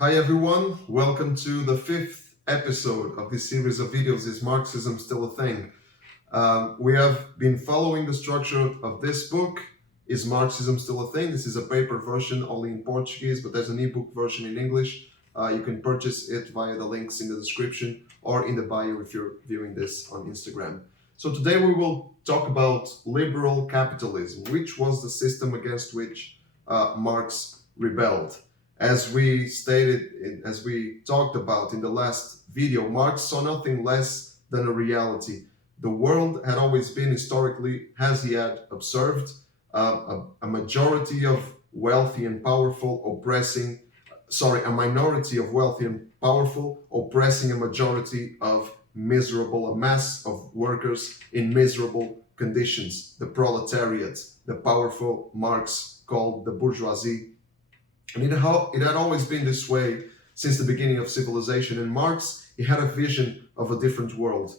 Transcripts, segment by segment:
Hi everyone, welcome to the fifth episode of this series of videos, Is Marxism Still a Thing? We have been following the structure of this book, Is Marxism Still a Thing? This is a paper version only in Portuguese, but there's an ebook version in English. You can purchase it via the links in the description or in the bio if you're viewing this on Instagram. So today we will talk about liberal capitalism, which was the system against which Marx rebelled. As we talked about in the last video, Marx saw nothing less than a reality. The world had always been historically, as he had observed, a majority of wealthy and powerful a minority of wealthy and powerful oppressing a majority of miserable, a mass of workers in miserable conditions, the proletariat, the powerful Marx called the bourgeoisie. And it had always been this way since the beginning of civilization. And Marx, he had a vision of a different world.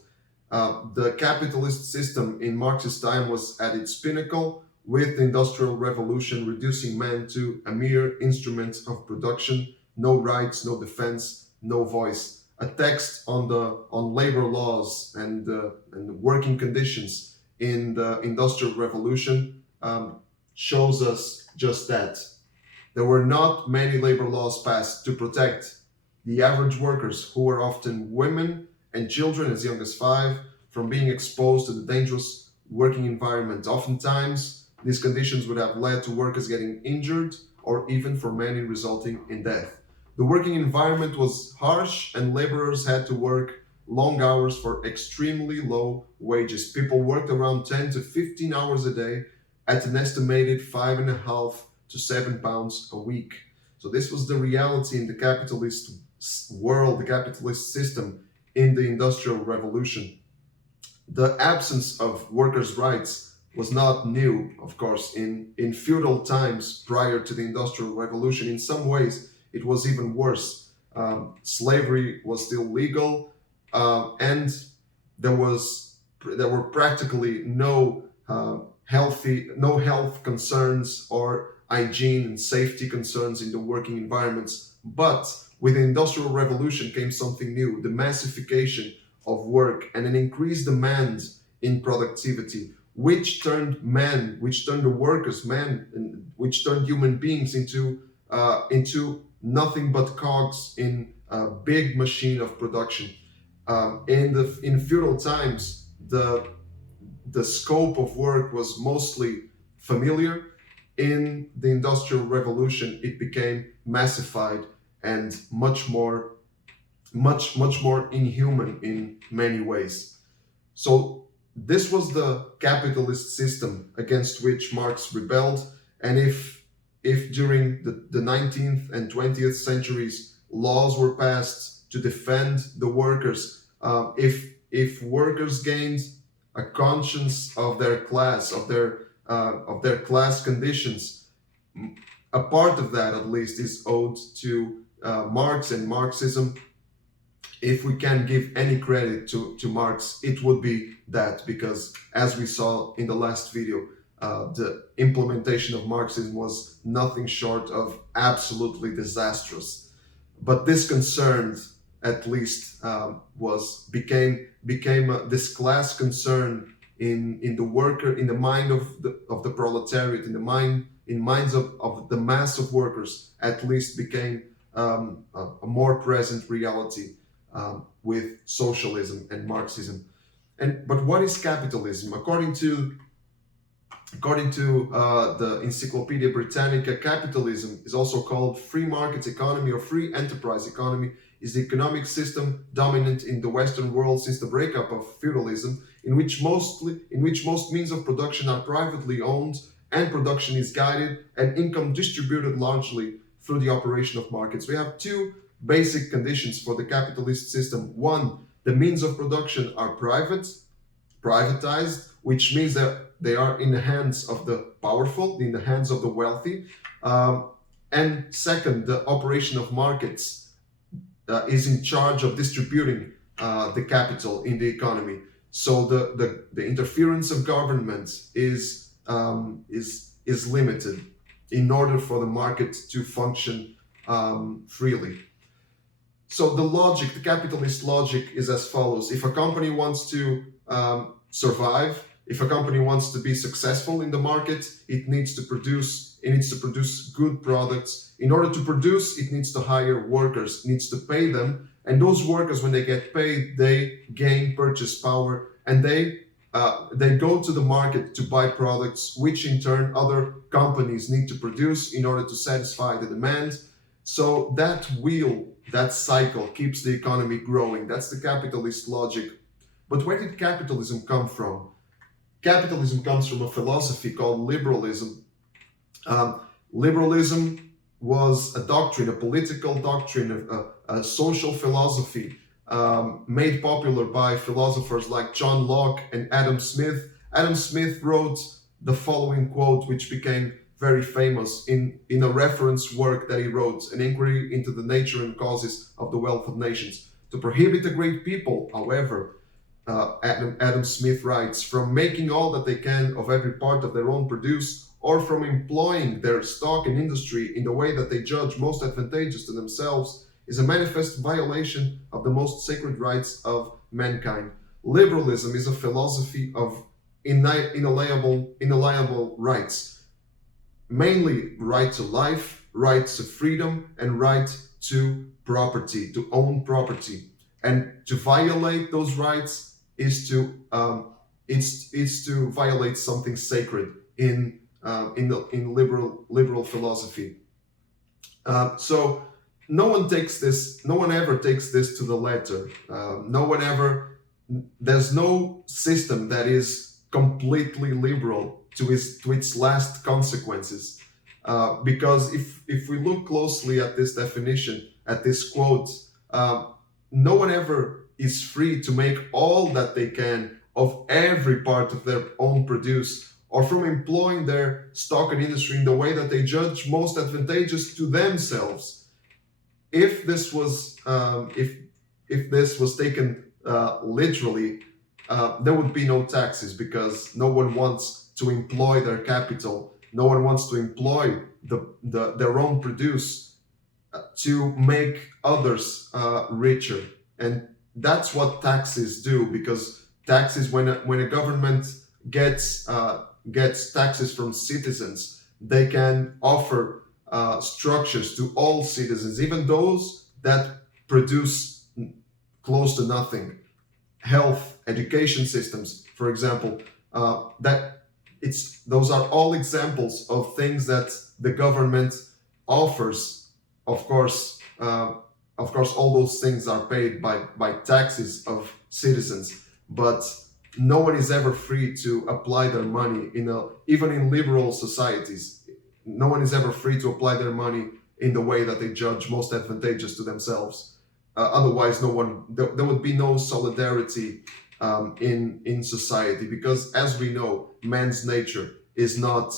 The capitalist system in Marx's time was at its pinnacle, with the Industrial Revolution reducing man to a mere instrument of production, no rights, no defense, no voice. A text on labor laws and working conditions in the Industrial Revolution shows us just that. There were not many labor laws passed to protect the average workers, who were often women and children as young as 5, from being exposed to the dangerous working environment. Oftentimes, these conditions would have led to workers getting injured or even for many resulting in death. The working environment was harsh and laborers had to work long hours for extremely low wages. People worked around 10 to 15 hours a day at an estimated 5.5 to 7 pounds a week. So this was the reality in the capitalist world, the capitalist system in the Industrial Revolution. The absence of workers' rights was not new, of course, in feudal times prior to the Industrial Revolution. In some ways, it was even worse. Slavery was still legal, and there were practically no health concerns or hygiene and safety concerns in the working environments. But with the Industrial Revolution came something new, the massification of work and an increased demand in productivity, which turned the workers, which turned human beings into nothing but cogs in a big machine of production. In feudal times, the scope of work was mostly familiar. In the Industrial Revolution, it became massified and much more inhuman in many ways. So this was the capitalist system against which Marx rebelled. And if during the 19th and 20th centuries laws were passed to defend the workers, if workers gained a conscience of their class, of their class conditions, a part of that at least is owed to Marx and Marxism. If we can give any credit to Marx, it would be that, because as we saw in the last video, the implementation of Marxism was nothing short of absolutely disastrous. But this concern, at least, became this class concern in the worker, in the mind of the proletariat, in minds of the mass of workers, at least became a more present reality with socialism and Marxism. But what is capitalism? According to the Encyclopedia Britannica, capitalism is also called free market economy or free enterprise economy, is the economic system dominant in the Western world since the breakup of feudalism, in which most means of production are privately owned and production is guided and income distributed largely through the operation of markets. We have two basic conditions for the capitalist system. One, the means of production are privatized, which means that they are in the hands of the powerful, in the hands of the wealthy. And second, the operation of markets is in charge of distributing the capital in the economy. So the interference of government is limited in order for the market to function freely. So the logic, the capitalist logic, is as follows. If a company wants to survive, if a company wants to be successful in the market, it needs to produce good products. In order to produce, it needs to hire workers, it needs to pay them. And those workers, when they get paid, they gain purchase power, and they go to the market to buy products, which in turn other companies need to produce in order to satisfy the demand. So that wheel, that cycle, keeps the economy growing. That's the capitalist logic. But where did capitalism come from? Capitalism comes from a philosophy called liberalism. Liberalism was a doctrine, a political doctrine, a social philosophy made popular by philosophers like John Locke and Adam Smith. Adam Smith wrote the following quote, which became very famous in a reference work that he wrote, An Inquiry into the Nature and Causes of the Wealth of Nations. To prohibit a great people, however, Adam Smith writes, from making all that they can of every part of their own produce, or from employing their stock and industry in the way that they judge most advantageous to themselves, is a manifest violation of the most sacred rights of mankind. Liberalism is a philosophy of inalienable rights, mainly right to life, right to freedom, and right to property, to own property. And to violate those rights is to violate something sacred in liberal philosophy. So no one ever takes this to the letter. There's no system that is completely liberal to its last consequences. Because if we look closely at this definition, at this quote, no one ever is free to make all that they can of every part of their own produce, or from employing their stock and industry in the way that they judge most advantageous to themselves. If this was taken literally, there would be no taxes, because no one wants to employ their capital. No one wants to employ their own produce to make others richer. And that's what taxes do, because taxes, when a government gets taxes from citizens, they can offer structures to all citizens, even those that produce close to nothing. Health, education systems, for example, those are all examples of things that the government offers. Of course, all those things are paid by taxes of citizens, but no one is ever free to apply their money even in liberal societies. No one is ever free to apply their money in the way that they judge most advantageous to themselves. Otherwise, there would be no solidarity in society, because, as we know, man's nature is not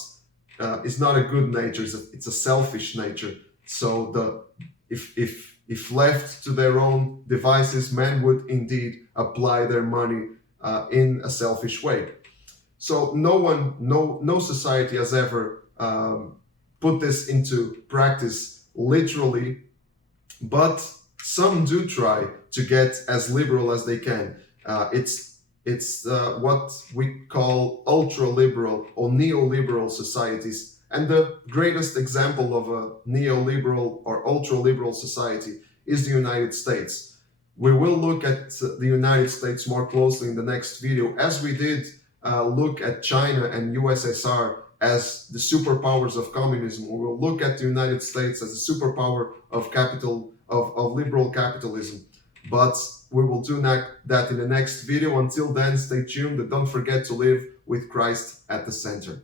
a good nature. It's a selfish nature. So if left to their own devices, men would indeed apply their money in a selfish way. So no society has ever put this into practice literally, but some do try to get as liberal as they can. It's what we call ultra-liberal or neoliberal societies. And the greatest example of a neoliberal or ultra-liberal society is the United States. We will look at the United States more closely in the next video, as we did look at China and USSR as the superpowers of communism. We will look at the United States as a superpower of liberal capitalism. But we will do that in the next video. Until then, stay tuned and don't forget to live with Christ at the center.